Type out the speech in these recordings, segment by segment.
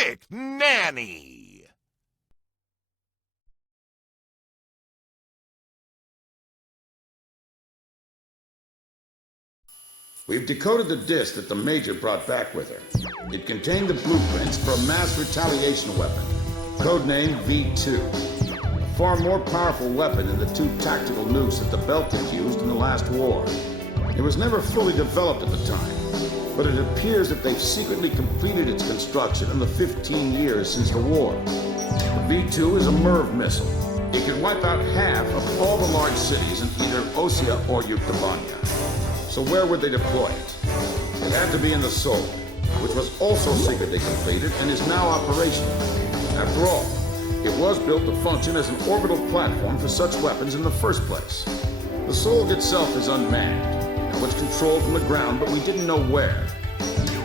Thicc, Nannie! We've decoded the disk that the Major brought back with her. It contained the blueprints for a mass retaliation weapon, codenamed V2. A far more powerful weapon than the 2 tactical nukes that the Belkan used in the last war. It was never fully developed at the time, but it appears that they've secretly completed its construction in the 15 years since the war. The V2 is a MIRV missile. It can wipe out half of all the large cities in either Osean or Yuktobania. So where would they deploy it? It had to be in the SOLG, which was also secretly completed and is now operational. After all, it was built to function as an orbital platform for such weapons in the first place. The SOLG itself is unmanned and was controlled from the ground, but we didn't know where.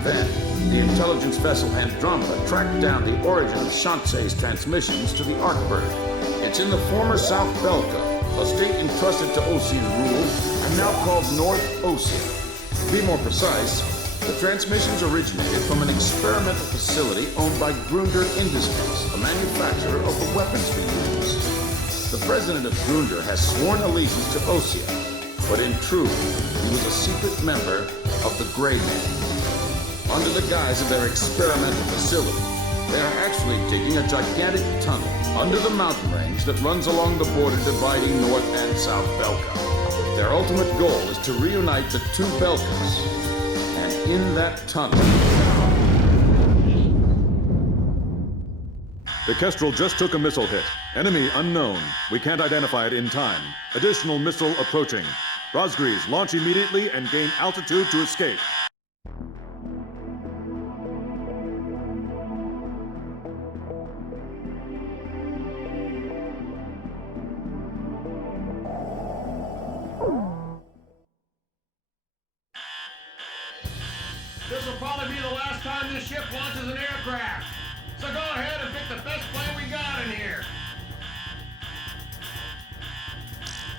Then, the intelligence vessel Andromeda tracked down the origin of Shanxei's transmissions to the Arkbird. It's in the former South Belka, a state entrusted to Osean rule, and now called North Osean. To be more precise, the transmissions originated from an experimental facility owned by Grunder Industries, a manufacturer of the weapons we use. The president of Grunder has sworn allegiance to Osean, but in truth, he was a secret member of the Grey Men. Under the guise of their experimental facility, they are actually digging a gigantic tunnel under the mountain range that runs along the border dividing North and South Belka. Their ultimate goal is to reunite the 2 Belkas. And in that tunnel... The Kestrel just took a missile hit. Enemy unknown. We can't identify it in time. Additional missile approaching. Razgriz, launch immediately and gain altitude to escape. This will probably be the last time this ship launches an aircraft. So go ahead and pick the best plane we got in here.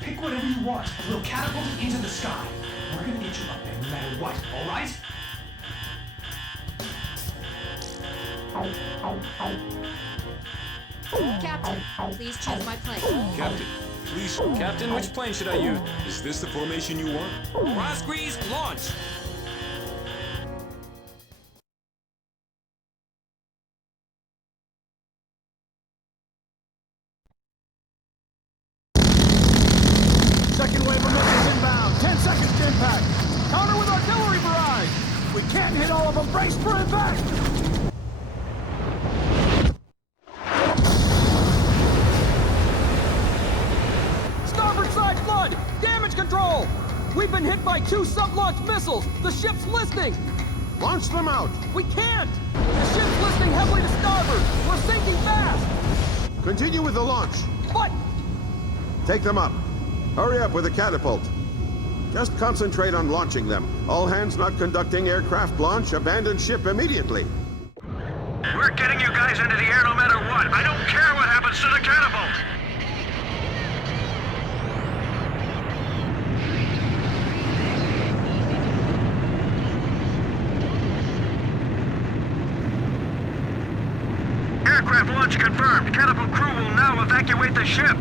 Pick whatever you want, and we'll catapult it into the sky. We're gonna get you up there no matter what, all right? Captain, please choose my plane. Captain, which plane should I use? Is this the formation you want? Razgriz, launch! Second wave of missiles inbound. 10 seconds to impact. Counter with artillery barrage. We can't hit all of them. Brace for impact. Starboard side flood. Damage control. We've been hit by 2 sub-launch missiles. The ship's listening. Launch them out. We can't. The ship's listening heavily to starboard. We're sinking fast. Continue with the launch. But Take them up. Hurry up with the catapult. Just concentrate on launching them. All hands not conducting aircraft launch, abandon ship immediately. We're getting you guys into the air no matter what. I don't care what happens to the catapult. Aircraft launch confirmed. Catapult crew will now evacuate the ship.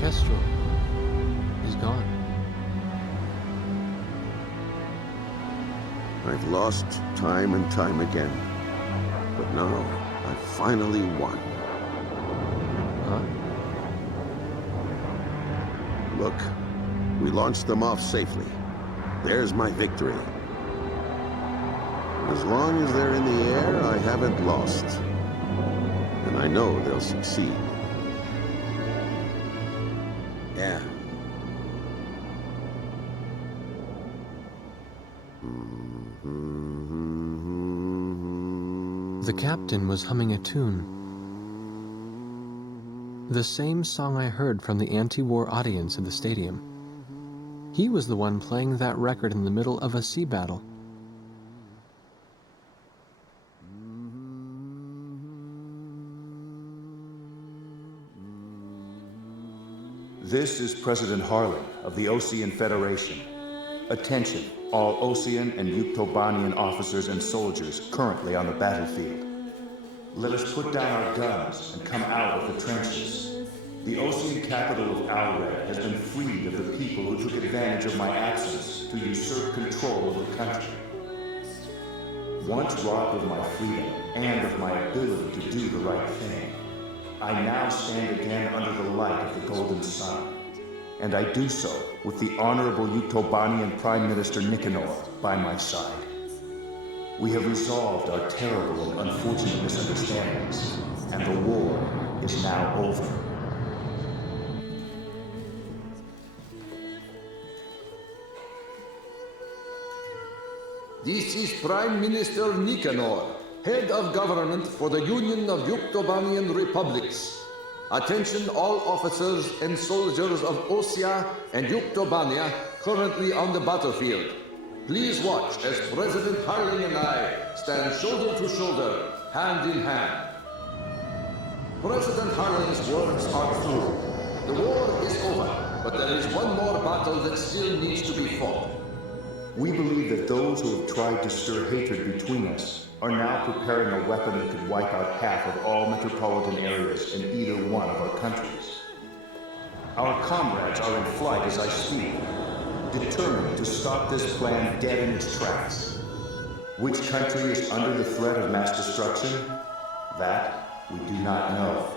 Kestrel is gone. I've lost time and time again. But now, I've finally won. huh? Look, we launched them off safely. There's my victory. As long as they're in the air, I haven't lost. And I know they'll succeed. Yeah. The captain was humming a tune. The same song I heard from the anti-war audience in the stadium. He was the one playing that record in the middle of a sea battle. This is President Harling of the Osean Federation. Attention, all Osean and Yuktobanian officers and soldiers currently on the battlefield. Let us put down our guns and come out of the trenches. The Osean capital of Alred has been freed of the people who took advantage of my absence to usurp control of the country. Once robbed of my freedom and of my ability to do the right thing, I now stand again under the light of the golden sun. And I do so with the Honorable Yuktobanian Prime Minister Nikanor by my side. We have resolved our terrible and unfortunate misunderstandings, and the war is now over. This is Prime Minister Nikanor, Head of Government for the Union of Yuktobanian Republics. Attention all officers and soldiers of Osean and Yuktobania currently on the battlefield. Please watch as President Harling and I stand shoulder to shoulder, hand in hand. President Harling's words are true. The war is over, but there is one more battle that still needs to be fought. We believe that those who have tried to stir hatred between us are now preparing a weapon that could wipe out half of all metropolitan areas in either one of our countries. Our comrades are in flight as I speak, determined to stop this plan dead in its tracks. Which country is under the threat of mass destruction? That we do not know.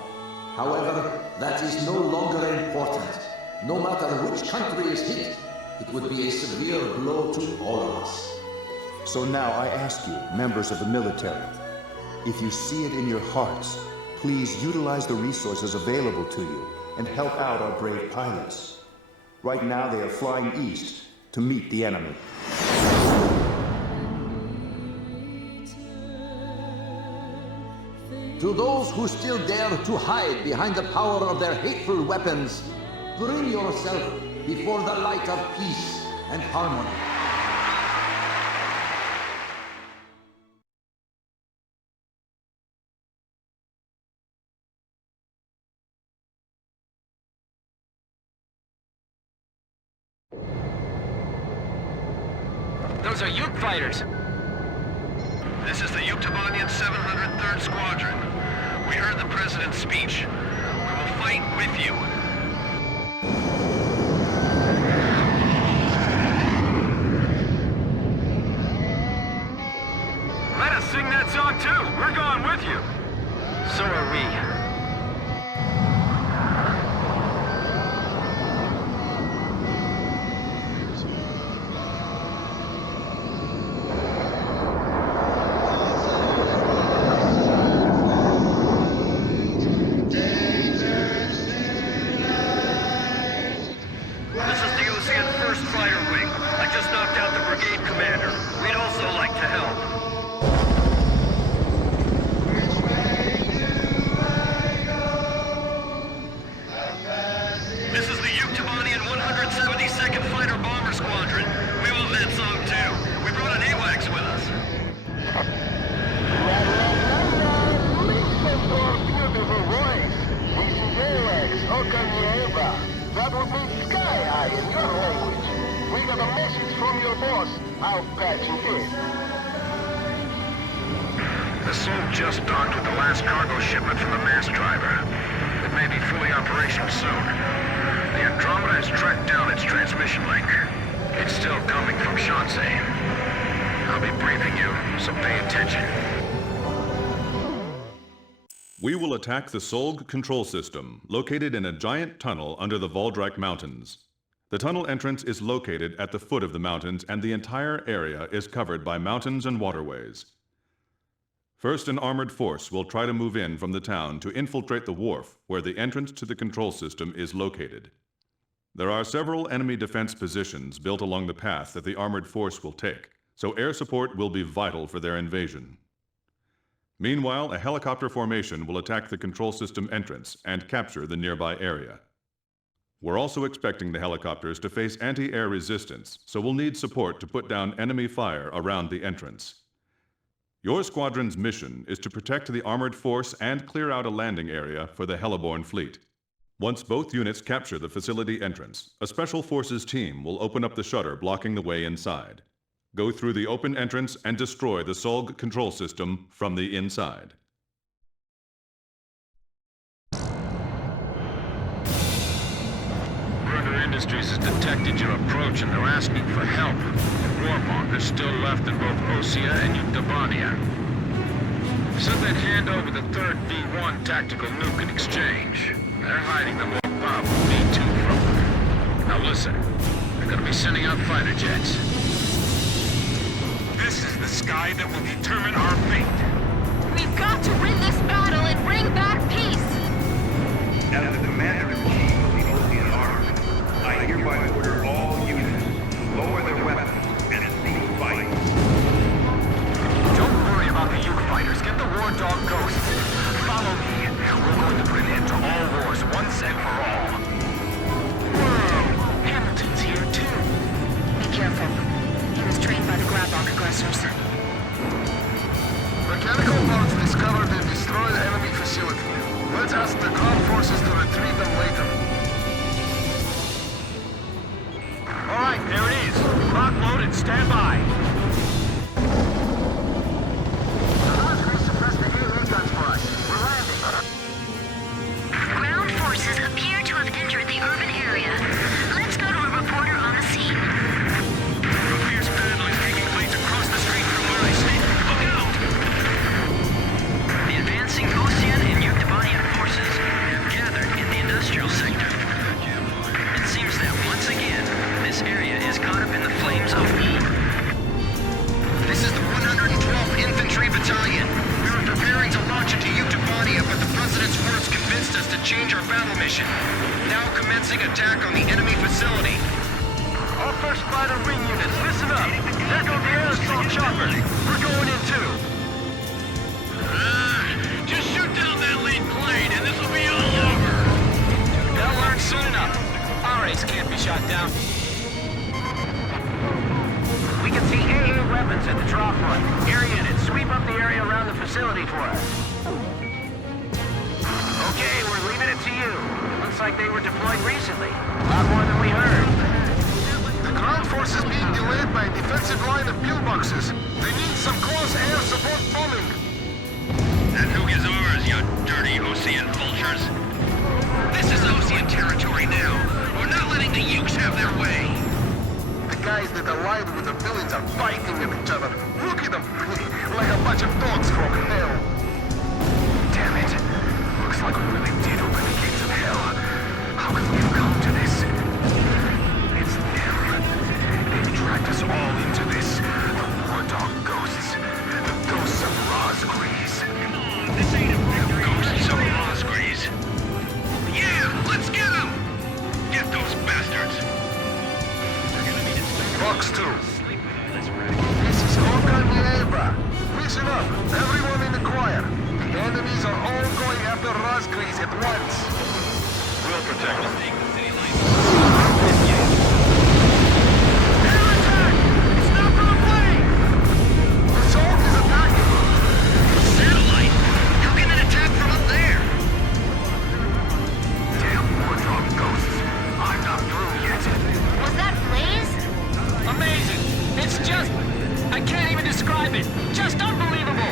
However, that is no longer important. No matter which country is hit, it would be a severe blow to all of us. So now I ask you, members of the military, if you see it in your hearts, please utilize the resources available to you and help out our brave pilots. Right now they are flying east to meet the enemy. To those who still dare to hide behind the power of their hateful weapons, bring yourself before the light of peace and harmony. Those are Yuk fighters. This is the Yuktobanian 703rd Squadron. We heard the President's speech. We will fight with you. Let us sing that song too. We're going with you. So are we. That would be sky high in your language. We got a message from your boss. I'll patch it in. The SOLG just docked with the last cargo shipment from the mass driver. It may be fully operational soon. The Andromeda has tracked down its transmission link. It's still coming from Shanxi. I'll be briefing you, so pay attention. We will attack the SOLG control system, located in a giant tunnel under the Voldrak Mountains. The tunnel entrance is located at the foot of the mountains, and the entire area is covered by mountains and waterways. First, an armored force will try to move in from the town to infiltrate the wharf, where the entrance to the control system is located. There are several enemy defense positions built along the path that the armored force will take, so air support will be vital for their invasion. Meanwhile, a helicopter formation will attack the control system entrance and capture the nearby area. We're also expecting the helicopters to face anti-air resistance, so we'll need support to put down enemy fire around the entrance. Your squadron's mission is to protect the armored force and clear out a landing area for the Heliborn fleet. Once both units capture the facility entrance, a Special Forces team will open up the shutter blocking the way inside. Go through the open entrance and destroy the SOLG control system from the inside. Burger Industries has detected your approach and they're asking for help. Warmongers still left in both Osean and Yuktobania. Said they'd hand over the third V1 tactical nuke in exchange. They're hiding the more powerful V2 from them. Now listen, they're gonna be sending out fighter jets. This is the sky that will determine our fate. We've got to win this battle and bring back peace! As the commander-in-chief of the Osean Army, I hereby order all units to lower their weapons and cease fighting. Don't worry about the Yuk fighters. Get the war dog ghosts. Follow me. We're going to put an end to all wars once and for all. Whoa! Hamilton's here too. Be careful. He was trained by the Grabok aggressors. Mechanical parts discovered and destroyed enemy facility. Let's ask the ground forces to retrieve them later. All right, there it is. Lock, load, and stand by. Razgriz suppressed the air guns for us. We're landing. Ground forces appear to have entered the urban area. Let's go to a reporter on the scene. A fierce battle is taking place across the street from where I stand. Look out! The advancing Osean and Yuktobanian forces have gathered in the industrial sector. It seems that once again, this area is caught up in the flames of war. This is the 112th Infantry Battalion. We were preparing to launch into Yuktobania, but the President's words convinced us to change our battle mission. Now commencing attack on the enemy facility. All first fighter wing units, listen up. There go the air assault choppers. We're going in too. Just shoot down that lead plane and this will be all over. They'll learn soon enough. Our ace can't be shot down. We can see AA weapons at the drop point. Air units, sweep up the area around the facility for us. Okay, we're leaving it to you. Looks like they were deployed recently. A lot more than we heard. The ground force is being delayed by a defensive line of pillboxes. They need some close air support bombing. And who gives orders, you dirty Osean vultures? This is Osean territory now. We're not letting the Yuks have their way. The guys that allied with the villains are fighting at each other. Look at them, like a bunch of dogs from hell. Damn it. Looks like we really did open the gates of hell. How could we have come to this? It's them. They've dragged us all into this. The war dog ghosts. The ghosts of Razgriz. This ain't a victory. The ghosts of Razgriz. Yeah, let's get them! Get those bastards! Box 2. This is Belkan. Listen up, everyone in the choir. The enemies are all going after Razgriz at once. We'll protect us. Take the city line. Air attack! It's not gonna play! The SOLG is attacking! Satellite? How can it attack from up there? Damn war dog ghosts. I'm not through yet. Was that Blaze? Amazing! It's just... I can't even describe it! Just unbelievable!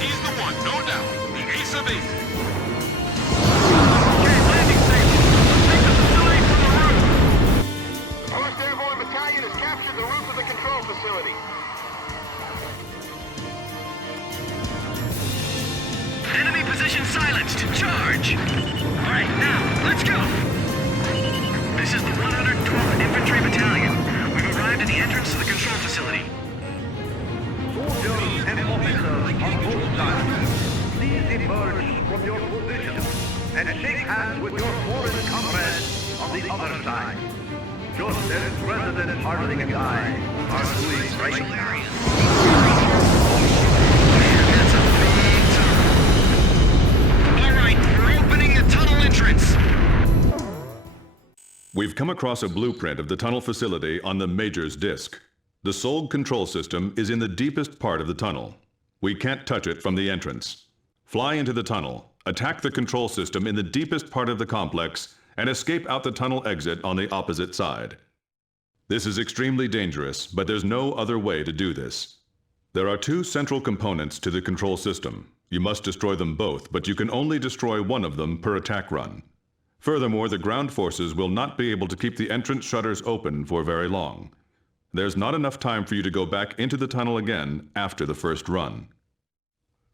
He's the one, no doubt. The ace of aces. Okay, landing station! charge. All right, now, let's go! This is the 112th Infantry Battalion. We've arrived at the entrance to the control facility. Soldiers and officers on both sides, please emerge from your positions and shake hands with your foreign comrades on the other side. Just as President Harling and I are doing right now. That's a big tunnel. All right, we're opening the tunnel entrance. We've come across a blueprint of the tunnel facility on the Major's disk. The SOLG control system is in the deepest part of the tunnel. We can't touch it from the entrance. Fly into the tunnel, attack the control system in the deepest part of the complex, and escape out the tunnel exit on the opposite side. This is extremely dangerous, but there's no other way to do this. There are two central components to the control system. You must destroy them both, but you can only destroy one of them per attack run. Furthermore, the ground forces will not be able to keep the entrance shutters open for very long. There's not enough time for you to go back into the tunnel again after the first run.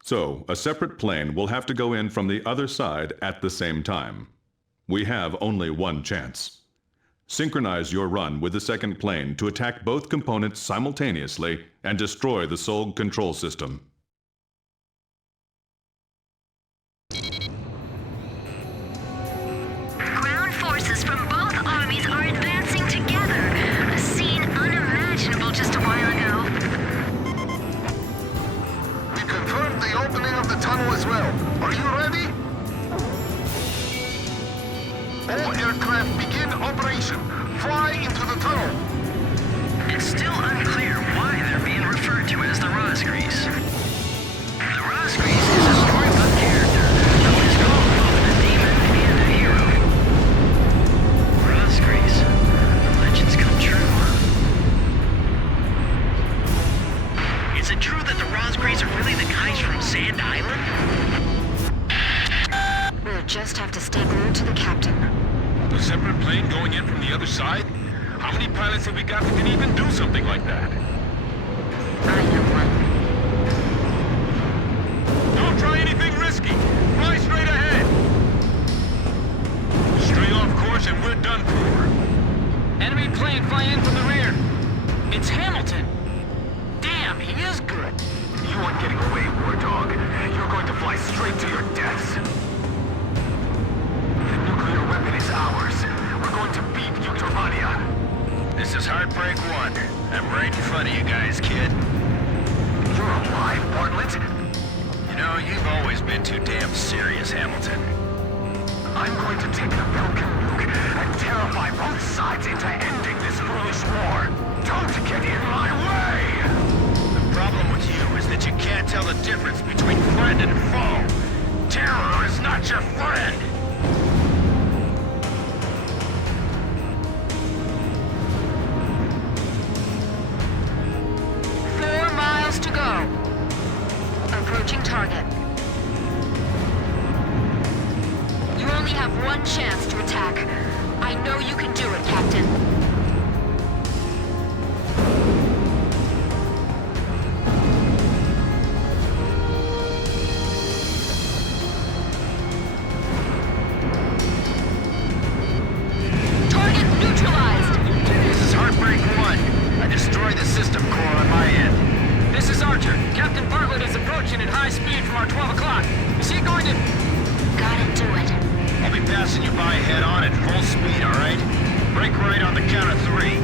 So, a separate plane will have to go in from the other side at the same time. We have only one chance. Synchronize your run with the second plane to attack both components simultaneously and destroy the SOLG control system. Ground forces from both armies are advancing together. A scene unimaginable just a while ago. We confirmed the opening of the tunnel as well. Are you ready? All aircraft begin operation. Fly into the tunnel. It's still unclear why they're being referred to as the Razgriz. The Razgriz is a storybook character who is called both a demon and a hero. Razgriz, legends come true. Is it true that the Razgriz are really the guys from Sand Island? We'll just have to stay glued to the captain. A separate plane going in from the other side? How many pilots have we got that can even do something like that? I know one. Don't try anything risky. Fly straight ahead. Stray off course and we're done for. Enemy plane flying in from the rear. It's Hamilton. Damn, he is good. You aren't getting away, War Dog. You're going to fly straight to your deaths. The nuclear weapon is ours. We're going to beat Yuktobania. This is Heartbreak 1. I'm right in front of you guys, kid. You're alive, Bartlett. You know, you've always been too damn serious, Hamilton. I'm going to take the Belkan nuke and terrify both sides into ending this foolish war. Don't get in my way! The problem with you is that you can't tell the difference between friend and foe. Terror is not your friend. 4 miles to go. Approaching target. You only have one chance to attack. I know you can do it, Captain. Target neutralized! This is Heartbreak 1. I destroyed the system core on my end. This is Archer. Captain Bartlett is approaching at high speed from our 12 o'clock. Is he going to... Gotta do it. I'll be passing you by head on at full speed, all right? Break right on the count of 3.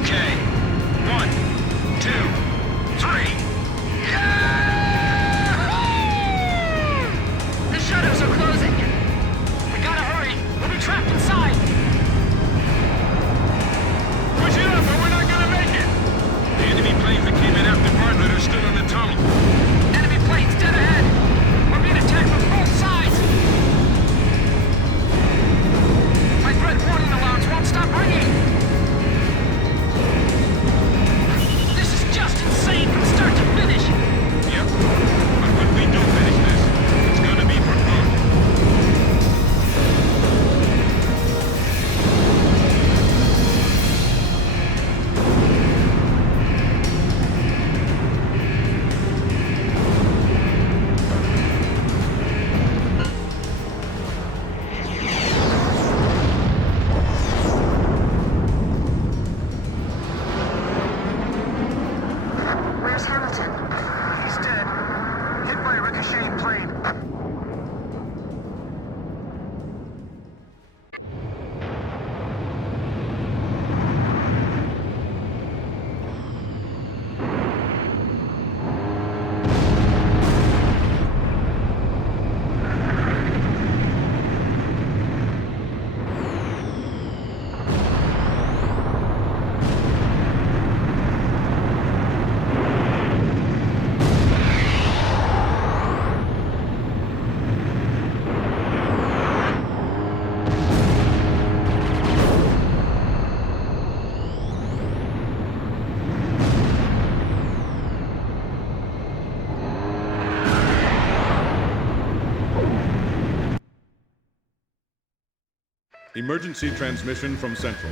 Okay. 1, 2, 3. The shutters are closing. We gotta hurry. We'll be trapped inside. Push it up or we're not gonna make it! The enemy planes that came in Emergency transmission from Central.